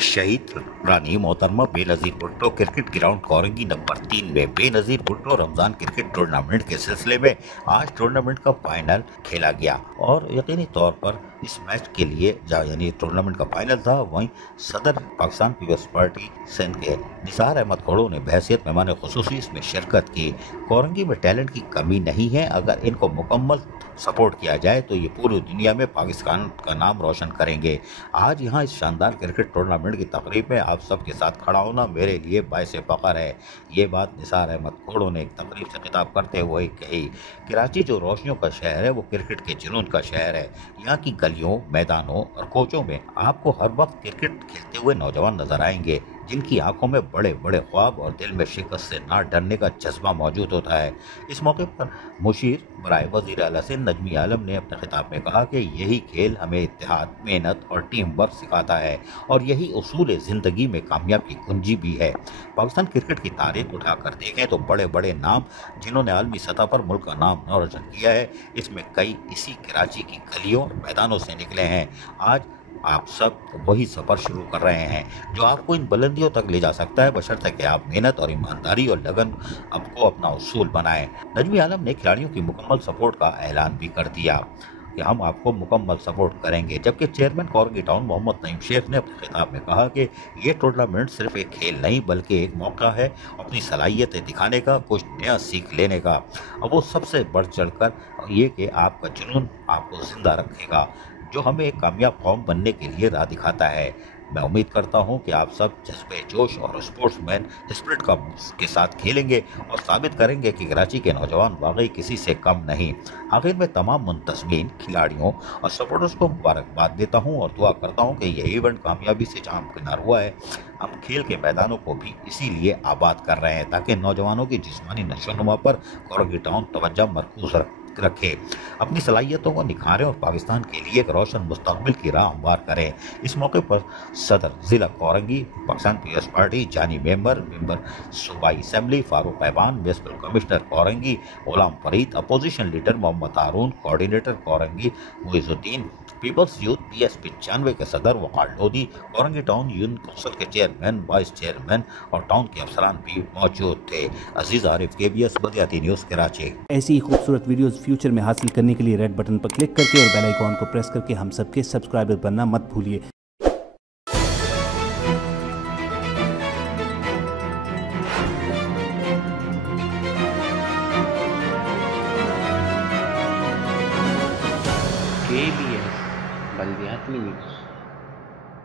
शहीद रानी मोहतरमा Benazir Bhutto cricket ground Korangi number 3 में बेनज़ीर भुट्टो रमज़ान क्रिकेट टूर्नामेंट के सिलसिले में आज टूर्नामेंट का फाइनल खेला गया और यकीनी तौर पर इस मैच के लिए यानी टूर्नामेंट का फाइनल था। वहीं सदर पाकिस्तान पीपल्स पार्टी सिंध के निसार अहमद खोड़ो ने बहैसियत मेहमान खुसूसी इसमें शिरकत की। कोरंगी में टैलेंट की कमी नहीं है, अगर इनको मुकम्मल सपोर्ट किया जाए तो ये पूरी दुनिया में पाकिस्तान का नाम रोशन करेंगे। आज यहाँ इस शानदार क्रिकेट टूर्नामेंट की तकरीब में आप सबके साथ खड़ा होना मेरे लिए बाइस फ़ख्र है। ये बात निसार अहमद खोड़ो ने एक तकरीब से खिताब करते हुए कही। कराची जो रोशनियों का शहर है वो क्रिकेट के जुनून का शहर है। यहाँ की गलियों, मैदानों और कोचों में आपको हर वक्त क्रिकेट खेलते हुए नौजवान नजर आएंगे जिनकी आंखों में बड़े बड़े ख्वाब और दिल में शिकस्त से ना डरने का जज्बा मौजूद होता है। इस मौके पर मुशीर बराए वज़ीर आला सिंध नजमी आलम ने अपने खिताब में कहा कि यही खेल हमें इत्तेहाद, मेहनत और टीम वर्क सिखाता है और यही उसूल ज़िंदगी में कामयाब की कुंजी भी है। पाकिस्तान क्रिकेट की तारीख उठाकर देखें तो बड़े बड़े नाम जिन्होंने आलमी सतह पर मुल्क का नाम रोशन किया है, इसमें कई इसी कराची की गलियों और मैदानों से निकले हैं। आज आप सब वही सफ़र शुरू कर रहे हैं जो आपको इन बुलंदियों तक ले जा सकता है, बशर्ते कि आप मेहनत और ईमानदारी और लगन आपको अपना उसूल बनाएं। नजमी आलम ने खिलाड़ियों की मुकम्मल सपोर्ट का ऐलान भी कर दिया कि हम आपको मुकम्मल सपोर्ट करेंगे। जबकि चेयरमैन कोरंगी टाउन मोहम्मद नईम शेख ने अपने खिताब में कहा कि ये टूर्नामेंट सिर्फ एक खेल नहीं बल्कि एक मौका है अपनी सलाहियतें दिखाने का, कुछ नया सीख लेने का। और वो सबसे बढ़ चढ़ कर ये कि आपका जुनून आपको जिंदा रखेगा जो हमें एक कामयाब कौम बनने के लिए राह दिखाता है। मैं उम्मीद करता हूं कि आप सब जज्बे जोश और स्पोर्ट्समैन स्पिरिट के साथ खेलेंगे और साबित करेंगे कि कराची के नौजवान वाकई किसी से कम नहीं। आखिर में तमाम मुंतज़मीन, खिलाड़ियों और सपोर्टर्स को मुबारकबाद देता हूं और दुआ करता हूं कि यह इवेंट कामयाबी से जामकिनार हुआ है। हम खेल के मैदानों को भी इसीलिए आबाद कर रहे हैं ताकि नौजवानों की जिस्मानी नशोनुमा पर कोरंगी टाउन तवज्जो मरकूज रखे, अपनी सलाहियतों को निखारें और पाकिस्तान के लिए एक रोशन मुस्तकबिल की राह हमवार करें। इस मौके पर सदर ज़िला कोरंगी पाकिस्तान पीपल्स पार्टी जानी मेंबर सूबाई assembly Farooq Paiban, municipal commissioner Korangi Ghulam Farid, opposition leader Mohammad Haroon, coordinator Korangi Muizuddin, peoples youth PSP 95 के सदर Waqar Lodhi, Korangi town union council के चेयरमैन, वाइस चेयरमैन और टाउन के अफसरान भी मौजूद थे। अजीज आरिफ, KBS बदियाती न्यूज़ कराची। ऐसी ही खूबसूरत वीडियोस फ्यूचर में हासिल करने के लिए रेड बटन पर क्लिक करके और बेल आइकॉन को प्रेस करके हम सबके सब्सक्राइबर बनना मत भूलिए। KBS बल्दियाती न्यूज़।